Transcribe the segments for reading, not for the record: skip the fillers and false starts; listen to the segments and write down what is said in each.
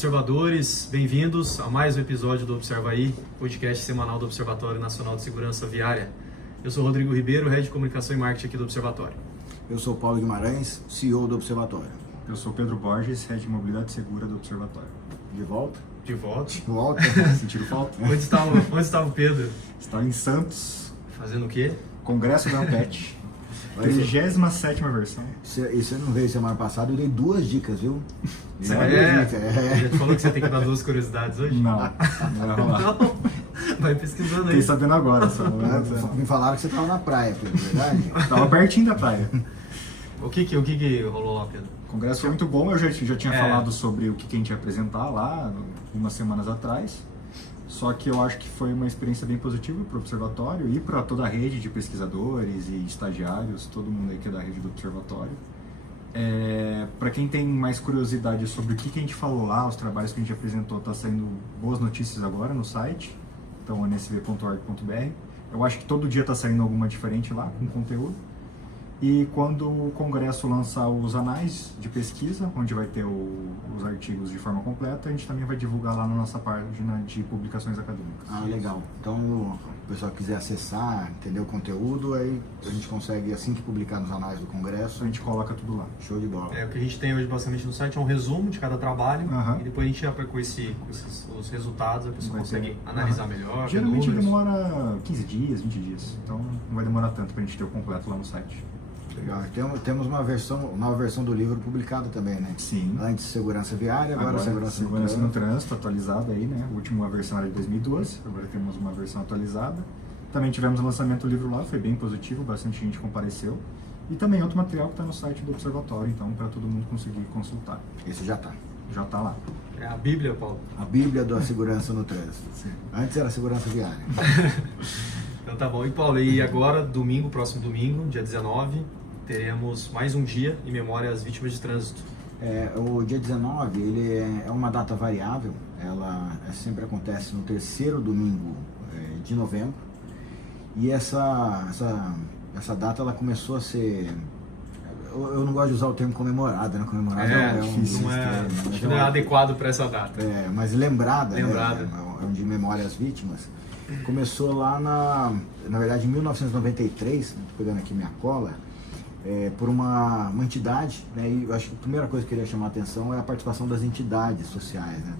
observadores, bem-vindos a mais um episódio do Observa Aí, podcast semanal do Observatório Nacional de Segurança Viária. Eu sou Rodrigo Ribeiro, Head de Comunicação e Marketing aqui do Observatório. Eu sou Paulo Guimarães, CEO do Observatório. Eu sou Pedro Borges, Head de Mobilidade Segura do Observatório. De volta? De volta. De volta? Sentiram falta? Onde estava o Pedro? Está em Santos, Fazendo o quê? Congresso da Ampet, 37ª versão. E você não veio semana passada, eu dei 2 dicas, viu? Já te falou que você tem que dar 2 curiosidades hoje? Não vai rolar. Não. Vai pesquisando aí. Fiquei sabendo agora, só. Me falaram que você estava na praia, Pedro, verdade? Tava pertinho da praia. O que rolou lá, Pedro? O congresso foi muito bom, eu já tinha falado sobre o que a gente ia apresentar lá umas semanas atrás. Só que eu acho que foi uma experiência bem positiva para o Observatório e para toda a rede de pesquisadores e estagiários, todo mundo aí que é da rede do Observatório. Para quem tem mais curiosidade sobre o que a gente falou lá, os trabalhos que a gente apresentou, está saindo boas notícias agora no site, então nsv.org.br. Eu acho que todo dia está saindo alguma diferente lá com conteúdo. E quando o Congresso lançar os anais de pesquisa, onde vai ter os artigos de forma completa, a gente também vai divulgar lá na nossa página de publicações acadêmicas. Ah, legal. Então, o pessoal que quiser acessar, entender o conteúdo, aí a gente consegue, assim que publicar nos anais do Congresso, A gente coloca tudo lá. show de bola. O que a gente tem hoje basicamente no site é um resumo de cada trabalho Aham. e depois a gente já com os resultados, a pessoa Vai consegue ter. analisar melhor. ver Geralmente números. demora 15 dias, 20 dias, então não vai demorar tanto pra gente ter o completo lá no site. Legal. Temos uma nova versão do livro publicada também, né? Sim. Antes Segurança Viária, agora Segurança no Trânsito, atualizada aí, né? A última versão era de 2012, agora temos uma versão atualizada. Também tivemos o lançamento do livro lá, foi bem positivo, bastante gente compareceu. E também outro material que está no site do Observatório, então, para todo mundo conseguir consultar. Esse já está. Já está lá. É a Bíblia, Paulo. A Bíblia da Segurança no Trânsito. Sim. Antes era Segurança Viária. Então tá bom. E Paulo, e agora, próximo domingo, dia 19, teremos mais um dia em memória às vítimas de trânsito. O dia 19, ele é uma data variável, ela sempre acontece no terceiro domingo de novembro. E essa data ela começou a ser... Eu não gosto de usar o termo comemorada, né? Comemorada Acho que não é adequado para essa data. Mas lembrada. Lembrada. Né? É um dia de memória às vítimas. Começou lá na verdade, em 1993, estou pegando aqui minha cola, por uma entidade, né? E eu acho que a primeira coisa que eu queria chamar a atenção é a participação das entidades sociais, né?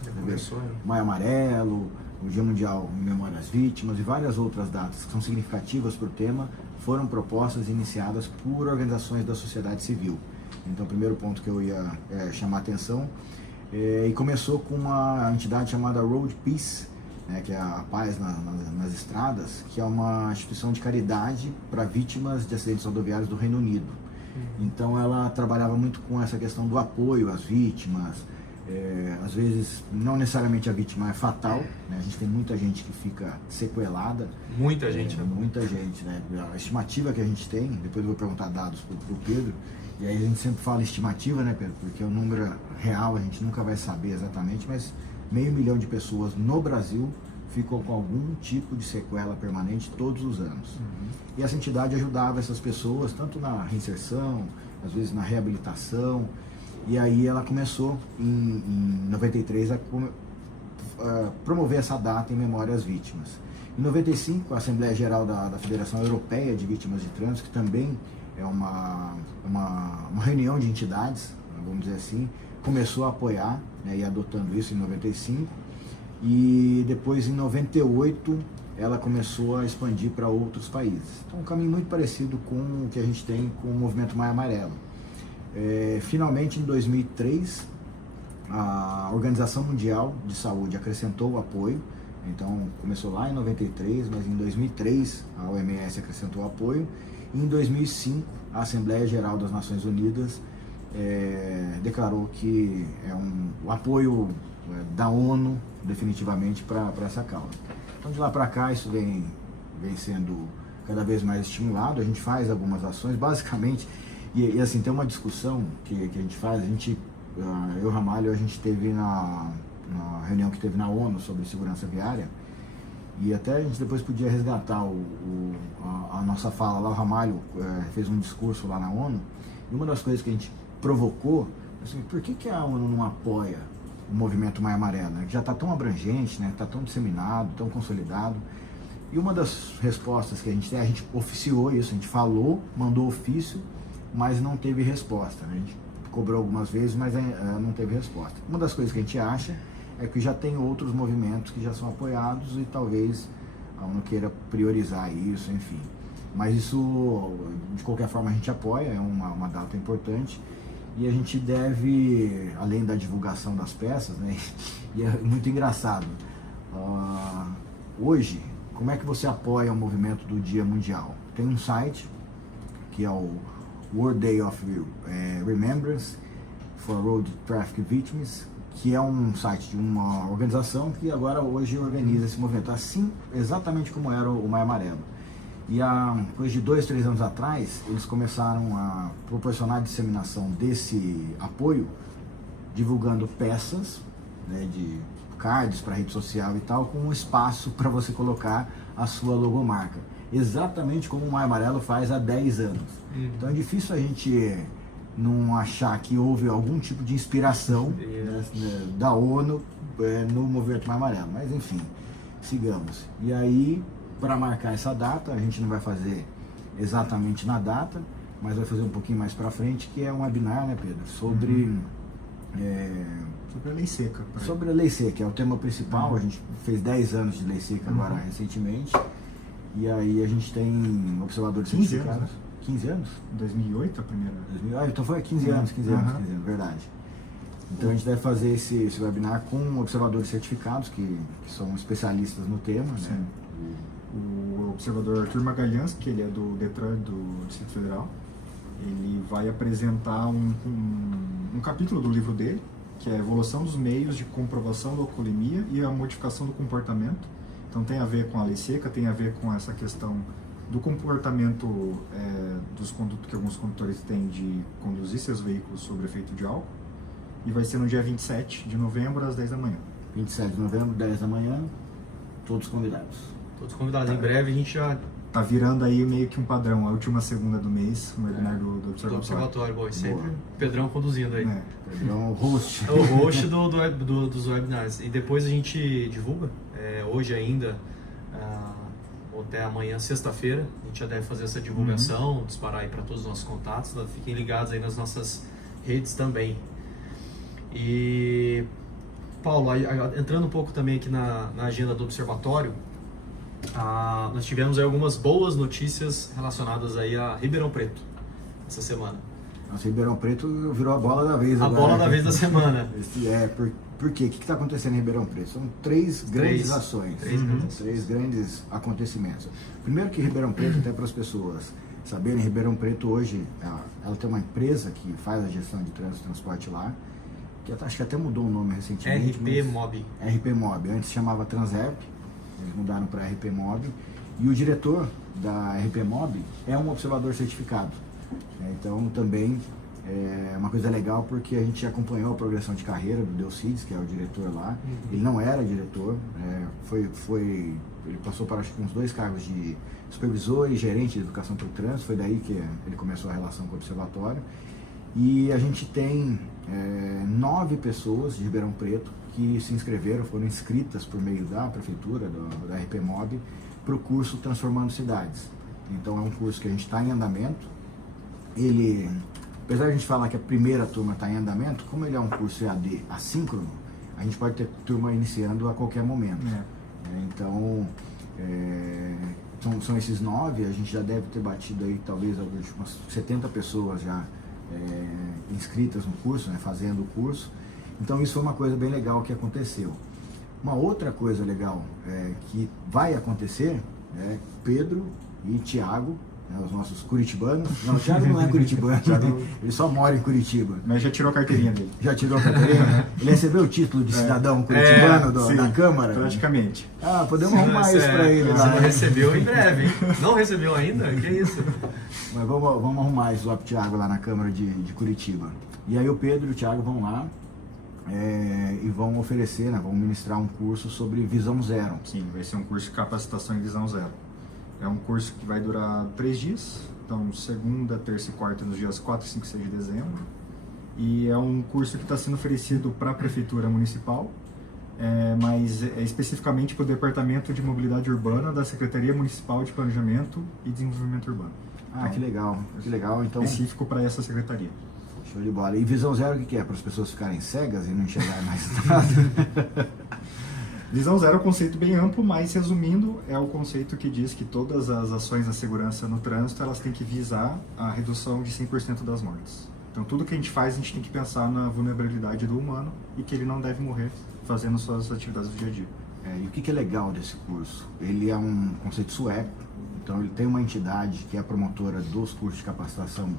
Maio Amarelo, o Dia Mundial em Memória às Vítimas e várias outras datas que são significativas para o tema foram propostas e iniciadas por organizações da sociedade civil. Então, o primeiro ponto que eu ia chamar a atenção, e começou com uma entidade chamada Road Peace, né, que é a Paz nas Estradas, que é uma instituição de caridade para vítimas de acidentes rodoviários do Reino Unido. Então ela trabalhava muito com essa questão do apoio às vítimas, às vezes não necessariamente a vítima é fatal, né? A gente tem muita gente que fica sequelada. Muita gente, né? Muita gente, né? A estimativa que a gente tem, depois eu vou perguntar dados para o Pedro, e aí a gente sempre fala estimativa, né, Pedro? Porque o número real a gente nunca vai saber exatamente, mas 500 mil de pessoas no Brasil ficam com algum tipo de sequela permanente todos os anos. E essa entidade ajudava essas pessoas, tanto na reinserção, às vezes na reabilitação, e aí ela começou em 93 a promover essa data em memória às vítimas. Em 95, a Assembleia Geral da Federação Europeia de Vítimas de Trânsito, que também é uma reunião de entidades, vamos dizer assim, começou a apoiar, né, e adotando isso em 95, e depois em 98 ela começou a expandir para outros países. Então um caminho muito parecido com o que a gente tem com o movimento Maio Amarelo. Finalmente em 2003 a Organização Mundial de Saúde acrescentou o apoio, então começou lá em 93, mas em 2003 a OMS acrescentou o apoio, e em 2005 a Assembleia Geral das Nações Unidas declarou que o apoio da ONU definitivamente para essa causa. Então de lá para cá isso vem sendo cada vez mais estimulado, a gente faz algumas ações, basicamente, e assim, tem uma discussão que a gente faz, eu e o Ramalho, a gente teve na reunião que teve na ONU sobre segurança viária, e até a gente depois podia resgatar a nossa fala lá. O Ramalho fez um discurso lá na ONU, e uma das coisas que a gente provocou, assim, por que a ONU não apoia o movimento Maio Amarelo, né? Que já está tão abrangente, né? Está tão disseminado, tão consolidado. E uma das respostas que a gente tem, a gente oficiou isso, a gente falou, mandou ofício, mas não teve resposta, né? A gente cobrou algumas vezes, mas não teve resposta. Uma das coisas que a gente acha é que já tem outros movimentos que já são apoiados e talvez a ONU queira priorizar isso, enfim. Mas isso, de qualquer forma, a gente apoia, é uma data importante. E a gente deve, além da divulgação das peças, né, e é muito engraçado, hoje, como é que você apoia o movimento do Dia Mundial? Tem um site, que é o World Day of Remembrance for Road Traffic Victims, que é um site de uma organização que agora hoje organiza esse movimento, assim, exatamente como era o Maio Amarelo. E há coisa de 2, 3 anos atrás, eles começaram a proporcionar a disseminação desse apoio, divulgando peças, né, de cards para rede social e tal, com um espaço para você colocar a sua logomarca. Exatamente como o Maio Amarelo faz há 10 anos. Então é difícil a gente não achar que houve algum tipo de inspiração, né, da ONU no movimento Maio Amarelo. Mas enfim, sigamos. E aí, para marcar essa data, a gente não vai fazer exatamente na data, mas vai fazer um pouquinho mais para frente, que é um webinar, né, Pedro, sobre sobre a lei seca. Sobre a lei seca, é o tema principal. A gente fez 10 anos de lei seca agora recentemente, e aí a gente tem observadores 15 certificados. anos, né? 15 anos? 2008 a primeira? Então foi 15 anos, 15 anos, verdade. Então a gente deve fazer esse webinar com observadores certificados, que são especialistas no tema, né? O observador Arthur Magalhães, que ele é do DETRAN do Distrito Federal, ele vai apresentar um capítulo do livro dele, que é a evolução dos meios de comprovação da alcoolemia e a modificação do comportamento. Então tem a ver com a lei seca, tem a ver com essa questão do comportamento que alguns condutores têm de conduzir seus veículos sob efeito de álcool. E vai ser no dia 27 de novembro, às 10 da manhã. 27 de novembro, 10 da manhã, todos convidados. Todos convidados. Em breve a gente já... Tá virando aí meio que um padrão, a última segunda do mês, o webinar do Observatório. Do Observatório, bom, sempre Pedrão conduzindo aí. Pedrão, host. É o host dos webinars. E depois a gente divulga, hoje ainda, ou até amanhã, sexta-feira, a gente já deve fazer essa divulgação, disparar aí para todos os nossos contatos. Fiquem ligados aí nas nossas redes também. E, Paulo, entrando um pouco também aqui na agenda do Observatório, nós tivemos aí algumas boas notícias relacionadas aí a Ribeirão Preto essa semana. Nossa, Ribeirão Preto virou a bola da vez agora. A bola da vez da semana. Por quê? O que está acontecendo em Ribeirão Preto? São três grandes ações, três grandes acontecimentos. Primeiro que Ribeirão Preto, até para as pessoas saberem, Ribeirão Preto hoje, ela tem uma empresa que faz a gestão de trânsito e transporte lá, que acho que até mudou o nome recentemente. RP Mob. RP Mob, antes chamava Transerp. Eles mudaram para RP Mob, e o diretor da RP Mob é um observador certificado. Então também é uma coisa legal, porque a gente acompanhou a progressão de carreira do Delcides, que é o diretor lá. Ele não era diretor, ele passou para acho que uns 2 cargos de supervisor e gerente de educação para o trânsito. Foi daí que ele começou a relação com o observatório. E a gente tem 9 pessoas de Ribeirão Preto que se inscreveram, foram inscritas por meio da prefeitura, da RP Mob, para o curso Transformando Cidades. Então é um curso que a gente está em andamento. Ele, apesar de a gente falar que a primeira turma está em andamento, como ele é um curso EAD assíncrono, a gente pode ter turma iniciando a qualquer momento. Então, são esses 9, a gente já deve ter batido aí talvez umas 70 pessoas já inscritas no curso, fazendo o curso. Então isso foi uma coisa bem legal que aconteceu. Uma outra coisa legal que vai acontecer, Pedro e Thiago, os nossos curitibanos. Não, o Thiago não é curitibano, ele só mora em Curitiba. Mas já tirou a carteirinha dele. Já tirou a carteirinha? Ele recebeu o título de cidadão curitibano da Câmara? Praticamente. Podemos arrumar isso para ele. Você não recebeu em breve, hein? Não recebeu ainda? Que isso? Mas vamos arrumar isso lá pro Thiago lá na Câmara de Curitiba. E aí o Pedro e o Thiago vão lá e vão oferecer, vão ministrar um curso sobre Visão Zero. Sim, vai ser um curso de capacitação em Visão Zero. É um curso que vai durar 3 dias, então segunda, terça e quarta nos dias 4, 5 e 6 de dezembro. e é um curso que está sendo oferecido para a Prefeitura Municipal, mas especificamente para o Departamento de Mobilidade Urbana da Secretaria Municipal de Planejamento e Desenvolvimento Urbano. Ah, que legal, que legal. Então, específico para essa secretaria. show de bola. E visão zero o que é? Para as pessoas ficarem cegas e não enxergarem mais nada? Visão zero é um conceito bem amplo, mas resumindo, é o conceito que diz que todas as ações da segurança no trânsito, elas têm que visar a redução de 100% das mortes. Então tudo que a gente faz, a gente tem que pensar na vulnerabilidade do humano e que ele não deve morrer fazendo suas atividades do dia a dia. E o que é legal desse curso? Ele é um conceito sueco, então ele tem uma entidade que é a promotora dos cursos de capacitação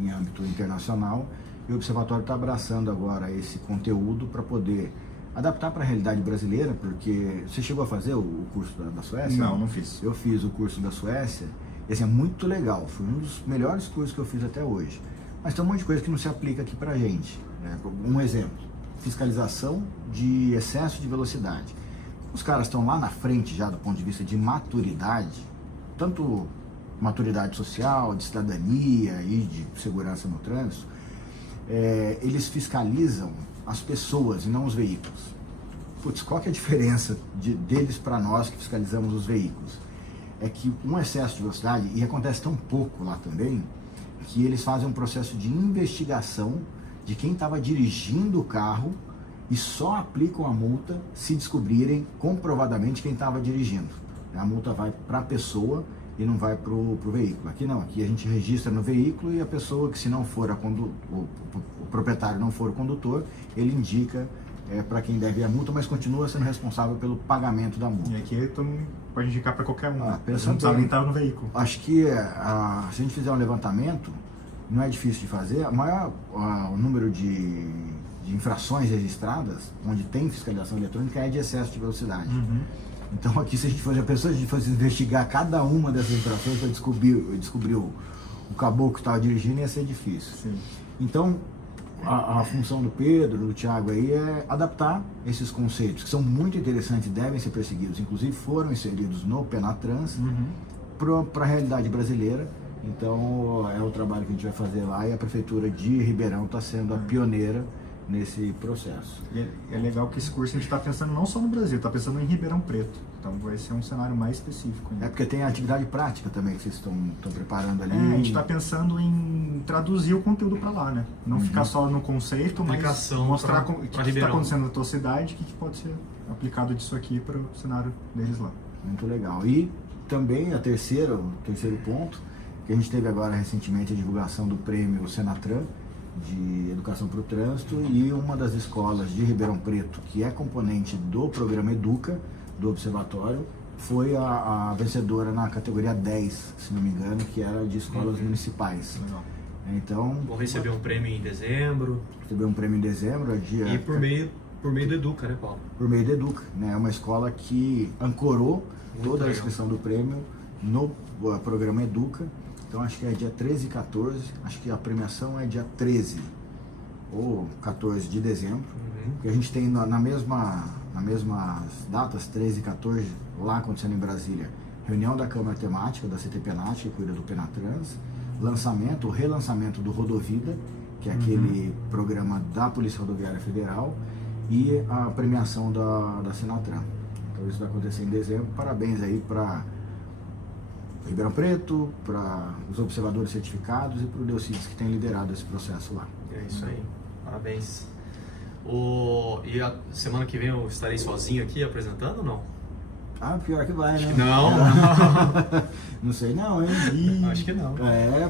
em âmbito internacional, e o Observatório está abraçando agora esse conteúdo para poder adaptar para a realidade brasileira, porque você chegou a fazer o curso da Suécia? Não, não fiz. Eu fiz o curso da Suécia, esse é muito legal, foi um dos melhores cursos que eu fiz até hoje. Mas tem um monte de coisa que não se aplica aqui pra gente, né? Um exemplo, fiscalização de excesso de velocidade. Os caras estão lá na frente já do ponto de vista de maturidade, tanto maturidade social, de cidadania e de segurança no trânsito, eles fiscalizam as pessoas e não os veículos. Putz, qual que é a diferença deles para nós que fiscalizamos os veículos? É que um excesso de velocidade, e acontece tão pouco lá também, que eles fazem um processo de investigação de quem estava dirigindo o carro e só aplicam a multa se descobrirem comprovadamente quem estava dirigindo. A multa vai para a pessoa e não vai para o veículo. Aqui não, aqui a gente registra no veículo e a pessoa que, se não for o proprietário não for o condutor, ele indica para quem deve a multa, mas continua sendo responsável pelo pagamento da multa. E aqui pode indicar para qualquer um, você não pensando precisa bem, nem estar no veículo. Acho que se a gente fizer um levantamento, não é difícil de fazer, o número de infrações registradas, onde tem fiscalização eletrônica, é de excesso de velocidade. Uhum. Então aqui, se a gente fosse investigar cada uma dessas infrações para descobrir o caboclo que estava dirigindo, ia ser difícil. Sim. Então, a função do Pedro, do Thiago aí, é adaptar esses conceitos, que são muito interessantes e devem ser perseguidos, inclusive foram inseridos no Penatrans, para a realidade brasileira. Então, é o trabalho que a gente vai fazer lá, e a Prefeitura de Ribeirão está sendo a pioneira nesse processo. E é legal que esse curso a gente está pensando não só no Brasil, está pensando em Ribeirão Preto. Então vai ser um cenário mais específico. É porque tem a atividade prática também que vocês estão preparando ali. A gente está pensando em traduzir o conteúdo para lá, né? Não ficar só no conceito, mas mostrar o que está acontecendo na tua cidade, o que pode ser aplicado disso aqui para o cenário deles lá. Muito legal. E também o terceiro ponto, que a gente teve agora recentemente a divulgação do prêmio Senatran de Educação para o Trânsito, e uma das escolas de Ribeirão Preto, que é componente do programa Educa, do Observatório, foi a vencedora na categoria 10, se não me engano, que era de escolas municipais. Legal. Então, vou receber um prêmio em dezembro. Recebeu um prêmio em dezembro. E por meio do Educa, né, Paulo? Por meio do Educa, né? É uma escola que ancorou toda a inscrição do prêmio no programa Educa. Então acho que é dia 13 e 14, acho que a premiação é dia 13 ou 14 de dezembro, que a gente tem nas mesmas datas, 13 e 14, lá acontecendo em Brasília, reunião da Câmara Temática da CTPenat, que cuida do Penatrans, o relançamento do Rodovida, que é aquele programa da Polícia Rodoviária Federal, e a premiação da Senatran. Então isso vai acontecer em dezembro. Parabéns aí para Ribeirão Preto, para os observadores certificados e para o Delcides, que tem liderado esse processo lá. É isso aí, parabéns. E a semana que vem eu estarei sozinho aqui apresentando ou não? Pior que vai, né? Não. Não sei não, hein? Acho que não.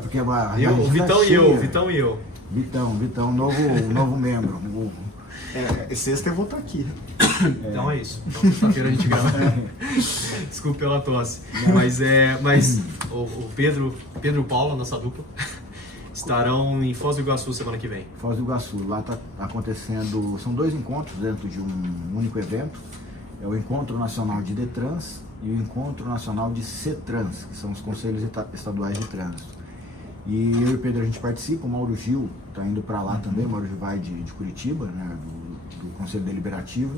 Porque o Vitão e eu. Vitão, novo membro. Sexta eu vou estar aqui. Então é isso. Então, sexta-feira a gente grava. Desculpe pela tosse. Mas o Pedro e o Paulo, a nossa dupla, estarão em Foz do Iguaçu semana que vem. Foz do Iguaçu, lá está acontecendo, são 2 encontros dentro de um único evento. É o Encontro Nacional de Detrans e o Encontro Nacional de CETRANS, que são os Conselhos Estaduais de Trânsito. E eu e o Pedro a gente participa, o Mauro Gil está indo para lá também, o Mauro Gil vai de Curitiba, né, do Conselho Deliberativo,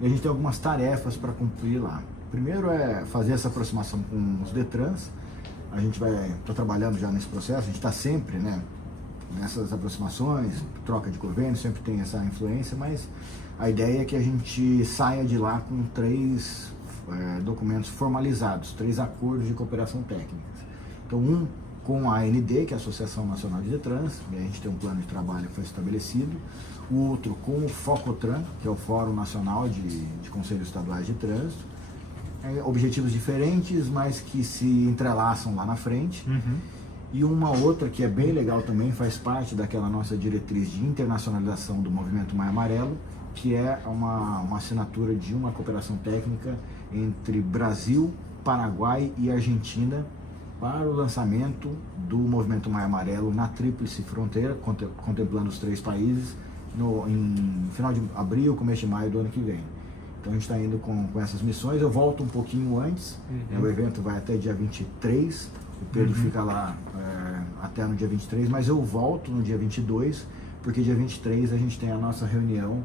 e a gente tem algumas tarefas para cumprir lá. Primeiro é fazer essa aproximação com os Detrans. A gente vai estar trabalhando já nesse processo, a gente está sempre, né, nessas aproximações, troca de convênio, sempre tem essa influência, mas a ideia é que a gente saia de lá com 3 documentos formalizados, 3 acordos de cooperação técnica. Então, um com a AND, que é a Associação Nacional de Detran, e a gente tem um plano de trabalho que foi estabelecido, o outro com o FOCOTRAN, que é o Fórum Nacional de Conselhos Estaduais de Trânsito, objetivos diferentes, mas que se entrelaçam lá na frente. E uma outra que é bem legal também, faz parte daquela nossa diretriz de internacionalização do Movimento Maio Amarelo, que é uma assinatura de uma cooperação técnica entre Brasil, Paraguai e Argentina para o lançamento do Movimento Maio Amarelo na Tríplice Fronteira, contemplando os 3 países, em final de abril, começo de maio do ano que vem. Então a gente está indo com essas missões. Eu volto um pouquinho antes, o evento vai até dia 23, o Pedro fica lá até no dia 23, mas eu volto no dia 22, porque dia 23 a gente tem a nossa reunião,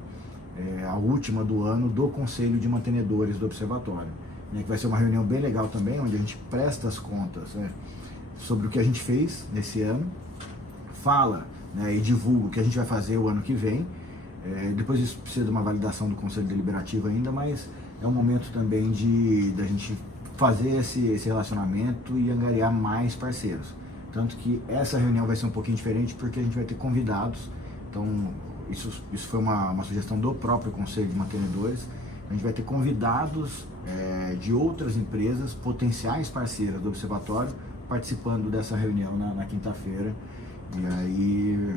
a última do ano, do Conselho de Mantenedores do Observatório, que vai ser uma reunião bem legal também, onde a gente presta as contas sobre o que a gente fez nesse ano, fala e divulga o que a gente vai fazer o ano que vem. Depois isso precisa de uma validação do Conselho Deliberativo ainda, mas é um momento também da gente fazer esse relacionamento e angariar mais parceiros. Tanto que essa reunião vai ser um pouquinho diferente, porque a gente vai ter convidados. Então, isso foi uma sugestão do próprio Conselho de Mantenedores. A gente vai ter convidados de outras empresas, potenciais parceiras do Observatório, participando dessa reunião na quinta-feira. E aí,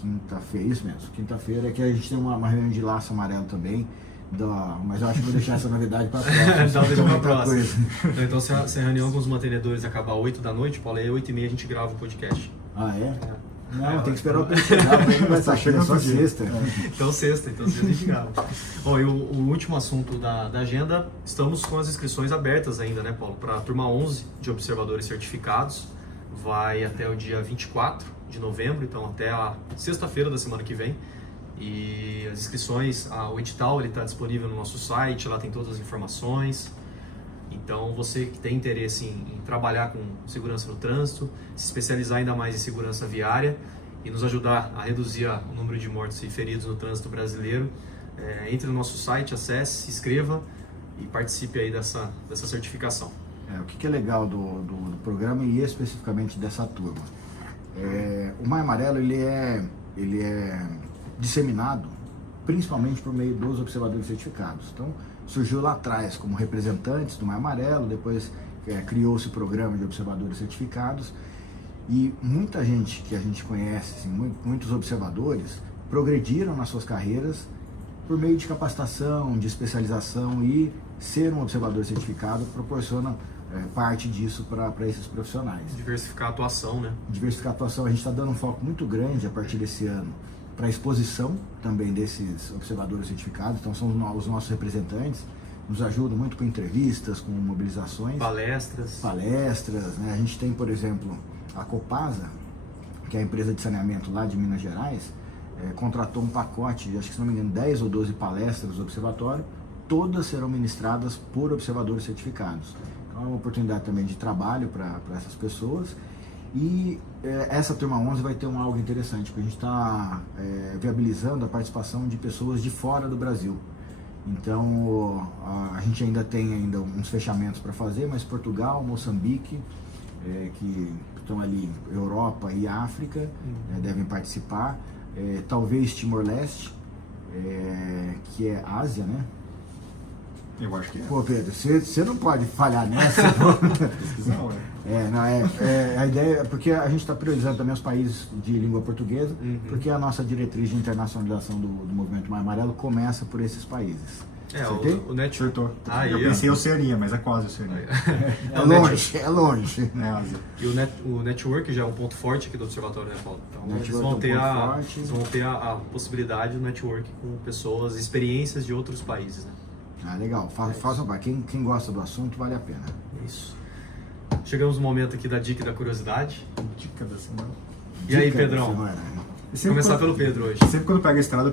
quinta-feira, isso mesmo, quinta-feira é que a gente tem uma reunião de laço amarelo também, mas eu acho que vou deixar essa novidade para a próxima. Então, deixa pra próxima. Então, se a reunião com os mantenedores acabar 8 da noite, Paulo, aí 8h30 a gente grava o podcast. Ah, é? Não, tem que esperar o Pedro chegar, vai estar chegando só sexta. Então sexta a gente grava. Bom, e o último assunto da agenda, estamos com as inscrições abertas ainda, né, Paulo? Para a turma 11 de observadores certificados, vai até o dia 24 de novembro, então até a sexta-feira da semana que vem. E as inscrições, o edital está disponível no nosso site, lá tem todas as informações. Então, você que tem interesse em trabalhar com segurança no trânsito, se especializar ainda mais em segurança viária e nos ajudar a reduzir o número de mortos e feridos no trânsito brasileiro, entre no nosso site, acesse, se inscreva e participe aí dessa certificação. O que é legal do programa e especificamente dessa turma? O Maio Amarelo ele é disseminado principalmente por meio dos observadores certificados. Então, surgiu lá atrás como representantes do Maio Amarelo, depois criou-se o programa de observadores certificados e muita gente que a gente conhece, assim, muitos observadores, progrediram nas suas carreiras por meio de capacitação, de especialização, e ser um observador certificado proporciona parte disso para esses profissionais. Diversificar a atuação, né? Diversificar a atuação, a gente está dando um foco muito grande a partir desse ano para a exposição também desses observadores certificados. Então são os nossos representantes, nos ajudam muito com entrevistas, com mobilizações. Palestras, né? A gente tem, por exemplo, a Copasa, que é a empresa de saneamento lá de Minas Gerais, contratou um pacote, acho que se não me engano, 10 ou 12 palestras do observatório, todas serão ministradas por observadores certificados. Então é uma oportunidade também de trabalho para essas pessoas. E essa turma 11 vai ter algo interessante, porque a gente está viabilizando a participação de pessoas de fora do Brasil. Então a gente ainda tem uns fechamentos para fazer, mas Portugal, Moçambique, que estão ali, Europa e África, devem participar. Talvez Timor-Leste, que é Ásia, né? Eu acho que é. Pô, Pedro, você não pode falhar nessa. Não, a ideia é porque a gente está priorizando também os países de língua portuguesa, porque a nossa diretriz de internacionalização do Movimento Maio Amarelo começa por esses países. O Network. Eu pensei Oceania, mas é quase Oceania. É longe. É Ásia. E o Network já é um ponto forte aqui do Observatório, né, Paulo? Então eles vão ter a possibilidade do Network com pessoas, experiências de outros países, né? Legal. Faz um quem gosta do assunto, vale a pena. Isso. Chegamos no momento aqui da dica e da curiosidade. Dica da semana. E aí, Pedrão? Começar pelo Pedro hoje. Sempre quando eu pego a estrada, eu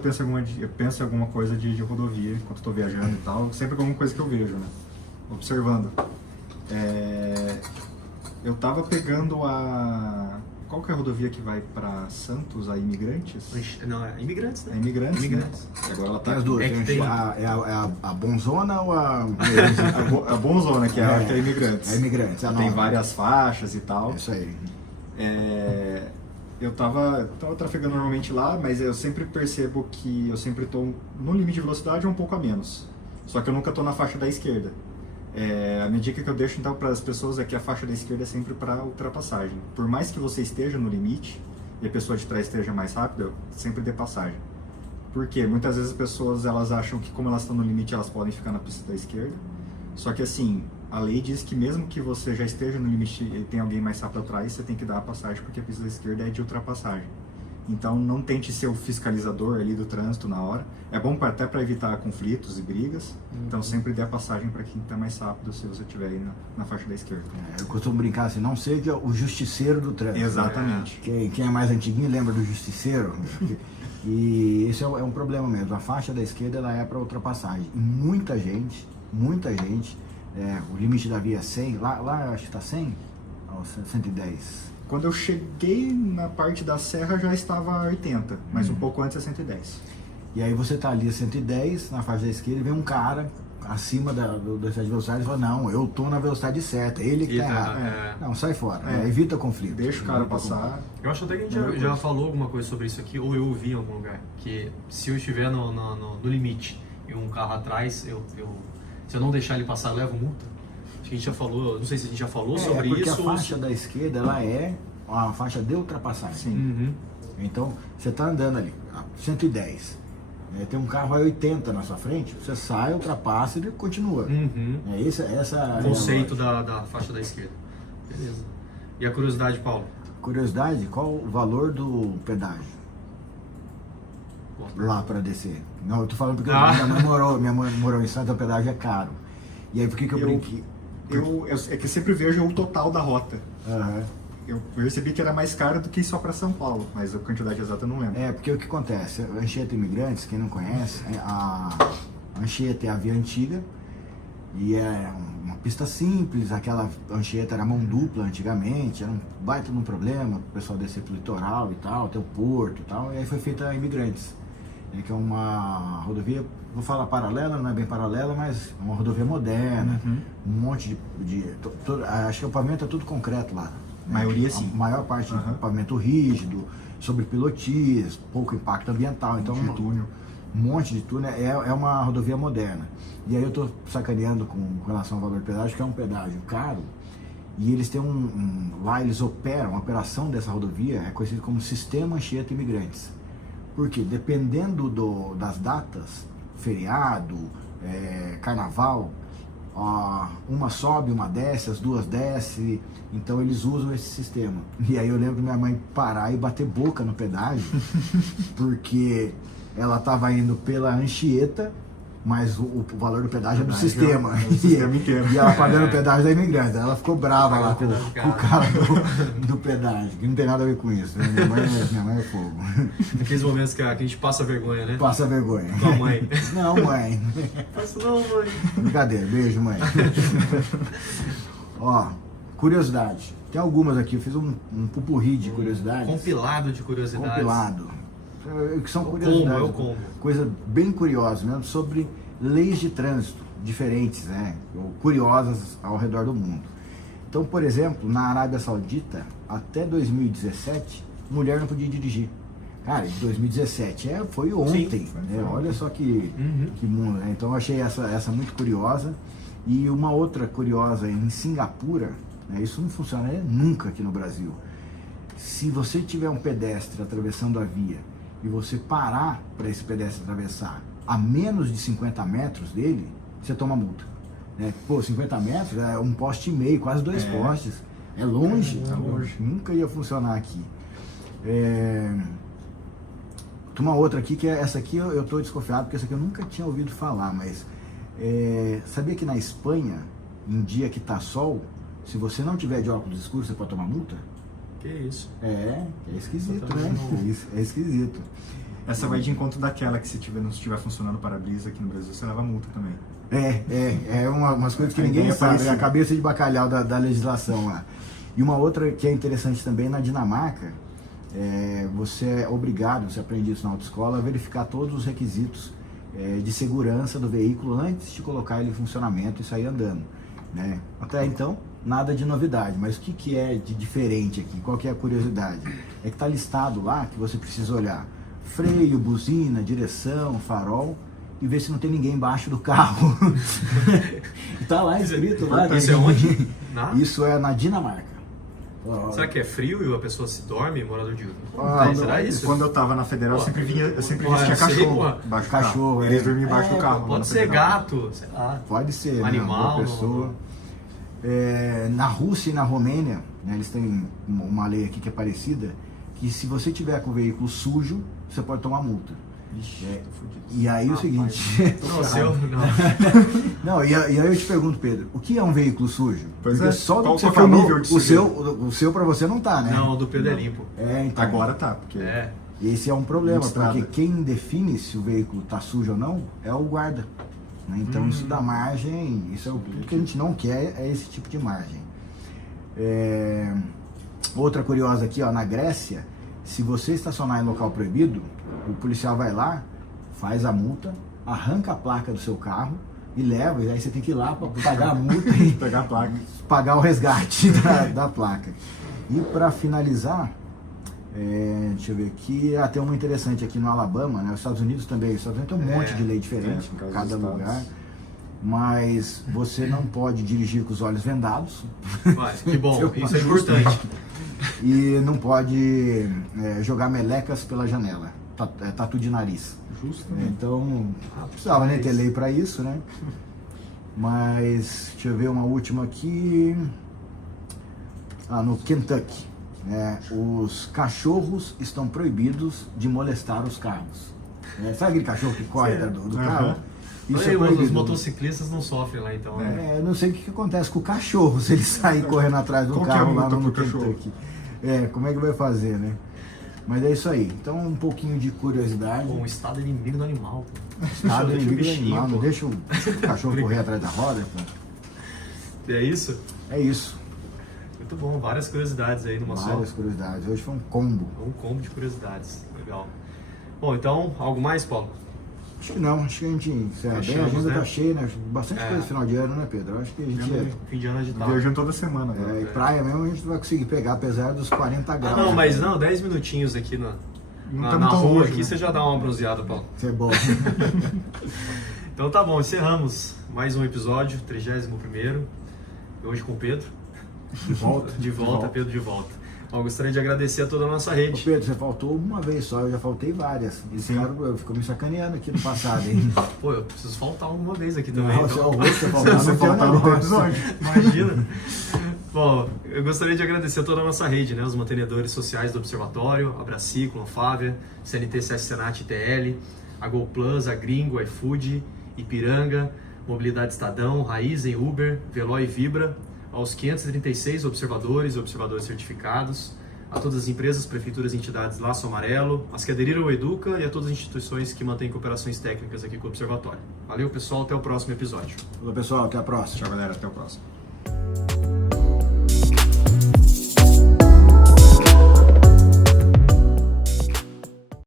penso em alguma coisa de rodovia, enquanto estou viajando e tal. Sempre alguma coisa que eu vejo, né? Observando. Eu tava pegando Qual que é a rodovia que vai para Santos, a Imigrantes? Não, é Imigrantes, né? É Imigrantes, Imigrantes. Né? Agora ela Tem tá... as duas, É que tem tem- a Bonzona ou a... A Bonzona, que é a Imigrantes. É Imigrantes, a Tem nova. várias faixas e tal. É isso aí. Eu tava trafegando normalmente lá, mas eu sempre percebo que eu sempre tô no limite de velocidade ou um pouco a menos. Só que eu nunca tô na faixa da esquerda. A minha dica que eu deixo então para as pessoas é que a faixa da esquerda é sempre para ultrapassagem. Por mais que você esteja no limite e a pessoa de trás esteja mais rápida, sempre dê passagem. Por quê? Muitas vezes as pessoas elas acham que como elas estão no limite elas podem ficar na pista da esquerda. Só que assim, a lei diz que mesmo que você já esteja no limite e tem alguém mais rápido atrás, você tem que dar a passagem porque a pista da esquerda é de ultrapassagem. Então não tente ser o fiscalizador ali do trânsito na hora. É bom até para evitar conflitos e brigas. Então sempre dê a passagem para quem está mais rápido se você estiver aí na faixa da esquerda. Eu costumo brincar assim, não seja o justiceiro do trânsito. Exatamente. Quem é mais antiguinho lembra do justiceiro. E esse é um problema mesmo. A faixa da esquerda ela é para ultrapassagem. E muita gente, o limite da via é 100, lá acho que está 100 ou 110. Quando eu cheguei na parte da serra já estava 80, mas um pouco antes é 110. E aí você tá ali a 110 na faixa da esquerda e vem um cara acima da velocidade de velocidade e fala, não, eu tô na velocidade certa, ele que tá errado. Não, sai fora, evita conflito. Deixa o cara passar. Eu acho até que a gente já falou alguma coisa sobre isso aqui, ou eu ouvi em algum lugar, que se eu estiver no limite e um carro atrás, se eu não deixar ele passar, eu levo multa. Acho que a gente já falou, não sei se a gente já falou sobre porque isso. a faixa da esquerda, ela é uma faixa de ultrapassagem. Sim. Uhum. Então, você tá andando ali, a 110, tem um carro a 80 na sua frente, você sai, ultrapassa e ele continua. Uhum. Essa O conceito da faixa da esquerda. Beleza. E a curiosidade, Paulo? Curiosidade, qual o valor do pedágio Bom. lá para descer? Não, eu tô falando porque minha mãe morou em Santos, o pedágio é caro. E aí por que eu brinquei? É que eu sempre vejo o total da rota. Aham. Eu percebi que era mais caro do que ir só para São Paulo, mas a quantidade exata eu não lembro. Porque o que acontece? A Anchieta Imigrantes, quem não conhece, a Anchieta é a via antiga e é uma pista simples, aquela Anchieta era mão dupla antigamente, era um baita de um problema, o pessoal descer pro litoral e tal, até o porto e tal, e aí foi feita a Imigrantes, que é uma rodovia, vou falar paralela, não é bem paralela, mas é uma rodovia moderna, um monte acho que o pavimento é tudo concreto lá. Maioria sim. A maior parte do pavimento rígido, sobre pilotis, pouco impacto ambiental. Então, um monte de túnel. É uma rodovia moderna. E aí eu estou sacaneando com relação ao valor do pedágio, que é um pedágio caro. E eles têm lá eles operam, a operação dessa rodovia é conhecido como Sistema Anchieta Imigrantes. Porque dependendo das datas, feriado, carnaval, uma sobe, uma desce, as duas desce, então eles usam esse sistema. E aí eu lembro minha mãe parar e bater boca no pedágio, porque ela estava indo pela Anchieta, mas o valor do pedágio é do sistema. Do sistema inteiro. E ela pagando o pedágio da Imigrante. Ela ficou brava lá com o cara do pedágio, que não tem nada a ver com isso. Minha mãe é fogo. Aqueles momentos que a gente passa vergonha, né? Passa vergonha. Com a mãe. Não, mãe. Passa não, mãe. Brincadeira, beijo, mãe. Ó, curiosidade. Tem algumas aqui, eu fiz um pupurri de curiosidades. Compilado de curiosidades. Compilado. Que são curiosidades. É o combo. Coisa bem curiosa mesmo, sobre leis de trânsito diferentes, né? Ou curiosas ao redor do mundo. Então, por exemplo, na Arábia Saudita, até 2017, mulher não podia dirigir. Cara, 2017 foi ontem, né? Olha só que mundo, né? Então eu achei essa muito curiosa. E uma outra curiosa em Singapura, né? Isso não funciona nunca aqui no Brasil. Se você tiver um pedestre atravessando a via e você parar para esse pedestre atravessar a menos de 50 metros dele, você toma multa. Né? Pô, 50 metros é um poste e meio, quase dois postes. É longe, tá longe. Nunca ia funcionar aqui. Tem uma outra aqui, que essa aqui eu tô desconfiado, porque essa aqui eu nunca tinha ouvido falar, mas sabia que na Espanha, em dia que tá sol, se você não tiver de óculos escuros, você pode tomar multa? Que isso? É esquisito, né? É esquisito. Essa vai de encontro daquela que não estiver funcionando o para-brisa aqui no Brasil, você leva multa também. Umas coisas que ninguém sabe, é a cabeça de bacalhau da legislação lá. E uma outra que é interessante também, na Dinamarca, você é obrigado, você aprende isso na autoescola, a verificar todos os requisitos de segurança do veículo antes de colocar ele em funcionamento e sair andando, né? Até então, nada de novidade, mas o que é de diferente aqui? Qual que é a curiosidade? É que está listado lá que você precisa olhar freio, buzina, direção, farol e ver se não tem ninguém embaixo do carro. Está lá escrito lá. Isso é onde? Isso é na Dinamarca. Será que é frio e a pessoa se dorme, morador de será isso? Quando eu tava na Federal, eu sempre via tinha sei, cachorro embaixo do carro. Eles dormiam embaixo do carro. Pode ser gato, sei lá. Pode ser, animal, né? Pessoa. Na Rússia e na Romênia, né, eles têm uma lei aqui que é parecida, que se você tiver com o veículo sujo, você pode tomar multa. E aí o seguinte... Não, seu, não. Não, e aí eu te pergunto, Pedro, o que é um veículo sujo? Pois Porque é. só do Qual que você que é o falou, nível de o seu pra você não tá, né? Não, o do Pedro é limpo. Então, Agora tá, porque... esse é um problema, Estrada. porque quem define se o veículo tá sujo ou não é o guarda, né? Então isso dá margem, isso é o que a gente não quer, é esse tipo de margem. Outra curiosa aqui, ó, na Grécia, se você estacionar em local proibido, o policial vai lá, faz a multa, arranca a placa do seu carro e leva, e aí você tem que ir lá para pagar a multa e pegar a placa, pagar o resgate da placa. E para finalizar, deixa eu ver aqui, tem uma interessante aqui no Alabama, né? Os Estados Unidos também, os Estados Unidos tem um monte de lei diferente em cada lugar, mas você não pode dirigir com os olhos vendados. Que bom, isso é importante. E não pode jogar melecas pela janela, tatu de nariz. Justo. Então, não precisava nem ter lei para isso, né? Mas, deixa eu ver uma última aqui. No Kentucky, os cachorros estão proibidos de molestar os carros. Sabe aquele cachorro que corre do carro? Isso é proibido. Os motociclistas não sofrem lá, então. Eu não sei o que acontece com o cachorro se ele sair correndo atrás do carro lá no Kentucky. Como é que vai fazer, né? Mas é isso aí. Então, um pouquinho de curiosidade. O estado inimigo do animal. Estado inimigo do animal. Não deixa o cachorro correr atrás da roda, pô. É isso? É isso. Muito bom. Várias curiosidades aí numa só. Várias curiosidades. Hoje foi um combo. Um combo de curiosidades. Legal. Bom, então, algo mais, Paulo? Acho que não, acho que a gente encerra bem, a agenda tá cheia, né? Bastante coisa no final de ano, né, Pedro? Acho que a gente fim de ano agitado. Viajando toda semana. E praia mesmo a gente não vai conseguir pegar, apesar dos 40 graus. Não, mas 10 minutinhos aqui na rua longe, aqui, né? Você já dá uma bronzeada, Paulo. Isso é bom. Então tá bom, encerramos mais um episódio, 31º, hoje com o Pedro. De volta, Pedro de volta. Bom, gostaria de agradecer a toda a nossa rede. Ô Pedro, você faltou uma vez só, eu já faltei várias. Esse cara ficou me sacaneando aqui no passado, hein? Pô, eu preciso faltar uma vez aqui também. Não, então... você faltar no episódio. Imagina. Bom, eu gostaria de agradecer a toda a nossa rede, né? Os mantenedores sociais do Observatório, a Braciclo, a Fávia, CNT CS Senat ITL, a Gol Plus, a Gringo, a iFood, Ipiranga, Mobilidade Estadão, Raizen, Uber, Veloy e Vibra, aos 536 observadores e observadores certificados, a todas as empresas, prefeituras e entidades Laço Amarelo, as que aderiram ao Educa e a todas as instituições que mantêm cooperações técnicas aqui com o Observatório. Valeu, pessoal, até o próximo episódio. Falou, pessoal, até a próxima. Tchau, galera, até o próximo.